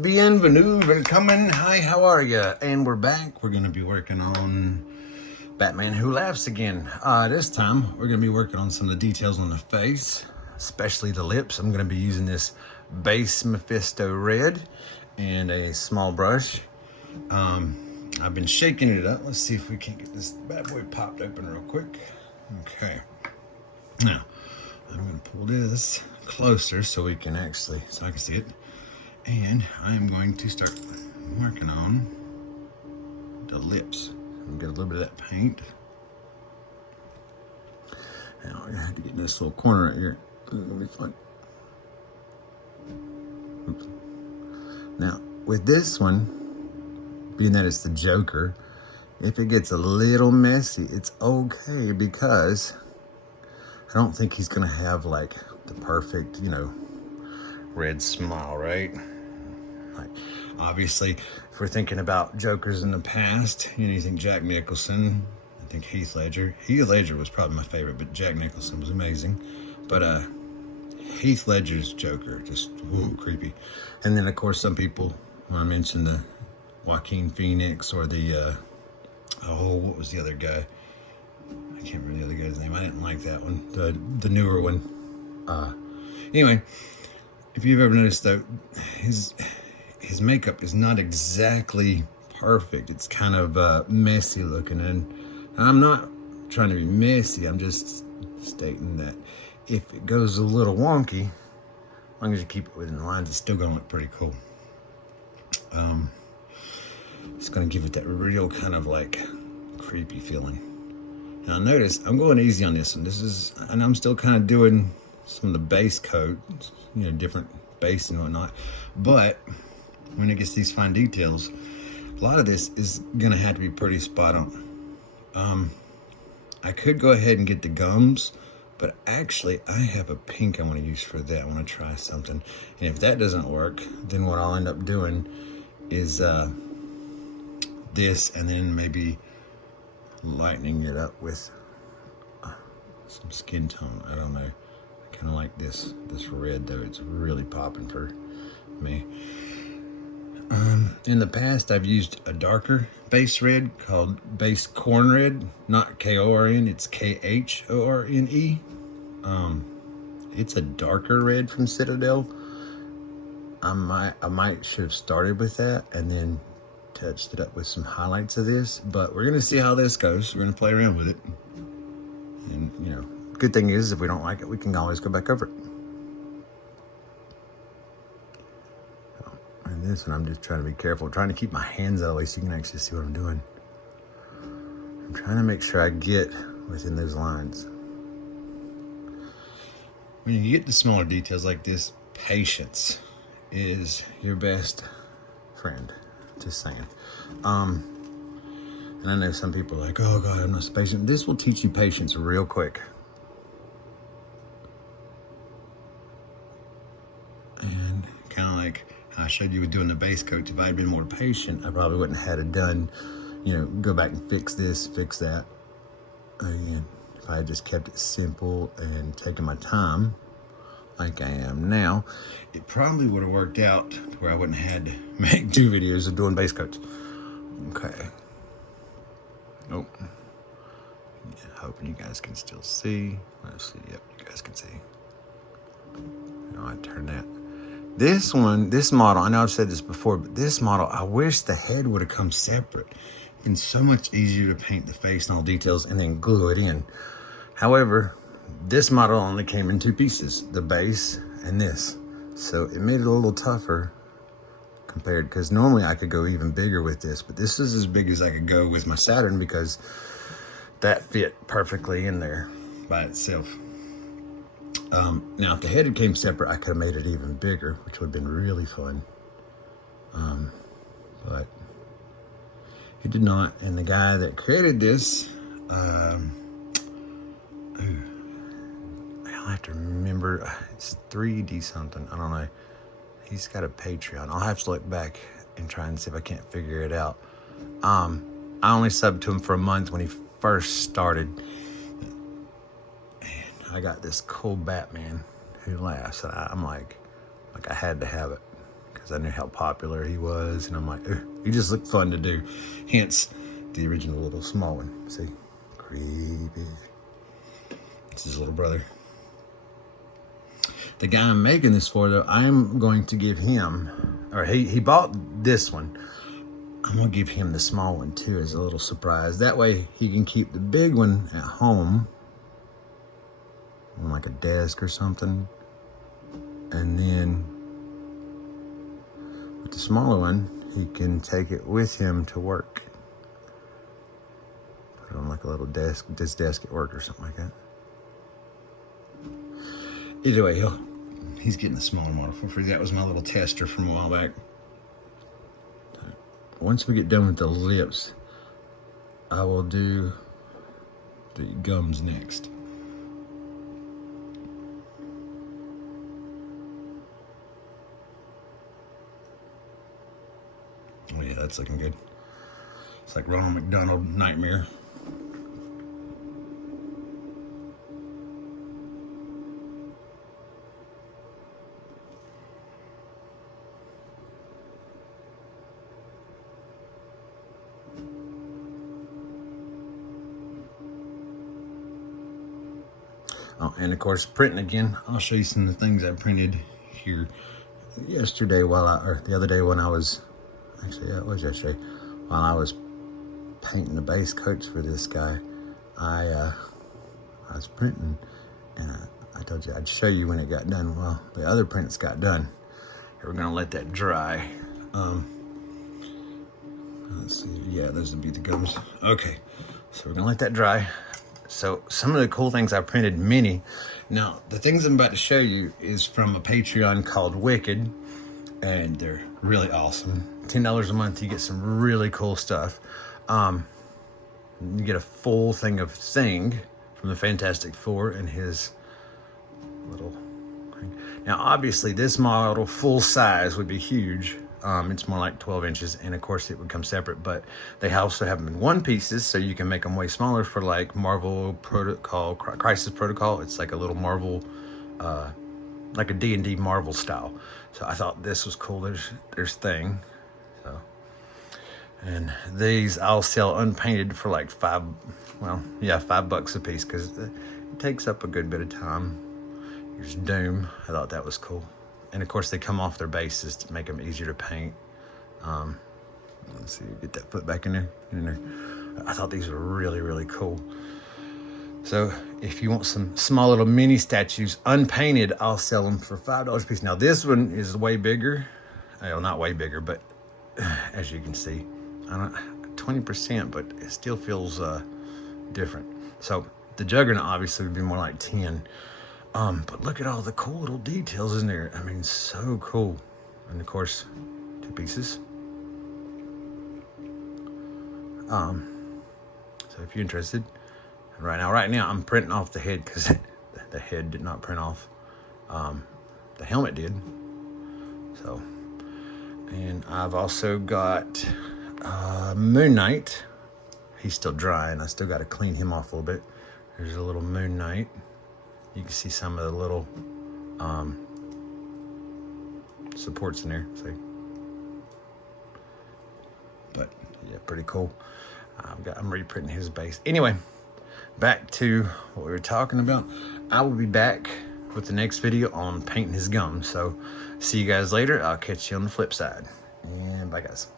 Bienvenue, welcome, hi, how are ya? And we're back. We're gonna be working on Batman Who Laughs again. This time, we're gonna be working on some of the details on the face, especially the lips. I'm gonna be using this base Mephisto Red and a small brush. I've been shaking it up. Let's see if we can get this bad boy popped open real quick. Okay. Now, I'm gonna pull this closer so I can see it. And I'm going to start working on the lips. Get a little bit of that paint. Now we're gonna have to get in this little corner right here. This is gonna be fun. Oops. Now with this one, being that it's the Joker, if it gets a little messy, it's okay because I don't think he's gonna have like the perfect, red smile, right? Like, obviously, if we're thinking about Jokers in the past, you think Jack Nicholson, I think Heath Ledger. Heath Ledger was probably my favorite, but Jack Nicholson was amazing. But Heath Ledger's Joker, just creepy. And then, of course, some people, when I mentioned the Joaquin Phoenix or the, what was the other guy? I can't remember the other guy's name. I didn't like that one, the newer one. Anyway, if you've ever noticed though, his makeup is not exactly perfect. It's kind of messy looking, and I'm not trying to be messy. I'm just stating that if it goes a little wonky, as long as you keep it within the lines, it's still gonna look pretty cool. It's gonna give it that real kind of like creepy feeling. Now notice I'm going easy on this one. And I'm still kind of doing some of the base coat, different base and whatnot. But when it gets these fine details, a lot of this is gonna have to be pretty spot on. I could go ahead and get the gums, but actually I have a pink I want to use for that. I want to try something. And if that doesn't work, then what I'll end up doing is this, and then maybe lightening it up with some skin tone. I don't know. I kind of like this red though. It's really popping for me. In the past, I've used a darker base red called base corn red, not K-O-R-N, it's K-H-O-R-N-E. It's a darker red from Citadel. I might should have started with that and then touched it up with some highlights of this, but we're gonna see how this goes. We're gonna play around with it, and good thing is if we don't like it, we can always go back over it. And this one, I'm just trying to be careful, trying to keep my hands out of the way so you can actually see what I'm doing. I'm trying to make sure I get within those lines. When you get the smaller details like this, patience is your best friend. Just saying. And I know some people are like, oh God, I'm not so patient. This will teach you patience real quick. And kind of like how I showed you with doing the base coat. If I had been more patient, I probably wouldn't have had it done, go back and fix this, fix that. Again, if I had just kept it simple and taken my time, like I am now, it probably would have worked out to where I wouldn't have had to make 2 videos of doing base coats. Okay. Oh. Yeah, hoping you guys can still see. Let's see. Yep, you guys can see. Now I turn that. This model, I know I've said this before, but this model, I wish the head would have come separate. It's been so much easier to paint the face and all details and then glue it in. However, this model only came in 2 pieces, the base and this. So it made it a little tougher compared, because normally I could go even bigger with this, but this is as big as I could go with my Saturn because that fit perfectly in there by itself. Now if the head had came separate, I could have made it even bigger, which would have been really fun. But it did not. And the guy that created this, I'll have to remember, it's 3D something, I don't know. He's got a Patreon. I'll have to look back and try and see if I can't figure it out. I only subbed to him for a month when he first started. And I got this cool Batman Who Laughs. And I'm like I had to have it because because I knew how popular he was, and I'm like, he just looked fun to do. Hence the original little small one. See, creepy. It's his little brother. The guy I'm making this for, though, I'm going to give him, or he bought this one. I'm gonna give him the small one too as a little surprise. That way he can keep the big one at home on like a desk or something. And then with the smaller one, he can take it with him to work. Put it on like a little desk, this desk at work or something like that. Either way, he's getting the smaller model for free. That was my little tester from a while back. Once we get done with the lips, I will do the gums next. Oh yeah, that's looking good. It's like Ronald McDonald Nightmare. Oh, and of course, printing again. I'll show you some of the things I printed here yesterday or the other day when I was, actually, yeah, it was yesterday, while I was painting the base coats for this guy. I was printing, and I told you I'd show you when it got done. Well, the other prints got done. We're gonna let that dry. Let's see, yeah, those would be the gums. Okay, so we're gonna let that dry. So some of the cool things I printed mini. Now, the things I'm about to show you is from a Patreon called Wicked, and they're really awesome. $10 a month, you get some really cool stuff. You get a full thing of Thing from the Fantastic Four and his little thing. Now, obviously, this model, full size, would be huge. It's more like 12 inches, and of course it would come separate, but they also have them in one pieces, so you can make them way smaller for like Marvel Protocol, Crisis Protocol. It's like a little Marvel, like a D&D Marvel style. So I thought this was cool. There's Thing. So, and these I'll sell unpainted for like $5 a piece, because it takes up a good bit of time. Here's Doom. I thought that was cool. And of course they come off their bases to make them easier to paint. Let's see, get that foot back in there. I thought these were really, really cool. So if you want some small little mini statues unpainted, I'll sell them for $5 a piece. Now this one is way bigger. Well, not way bigger, but as you can see, 20%, but it still feels different. So the Juggernaut obviously would be more like 10. But look at all the cool little details in there. I mean, so cool. And of course, 2 pieces. So if you're interested, right now I'm printing off the head, because the head did not print off. The helmet did. So, and I've also got Moon Knight. He's still drying. I still got to clean him off a little bit. There's a little Moon Knight. You can see some of the little supports in there, see? But yeah, pretty cool. I'm reprinting his base. Anyway, back to what we were talking about. I will be back with the next video on painting his gums. So see you guys later. I'll catch you on the flip side. And bye, guys.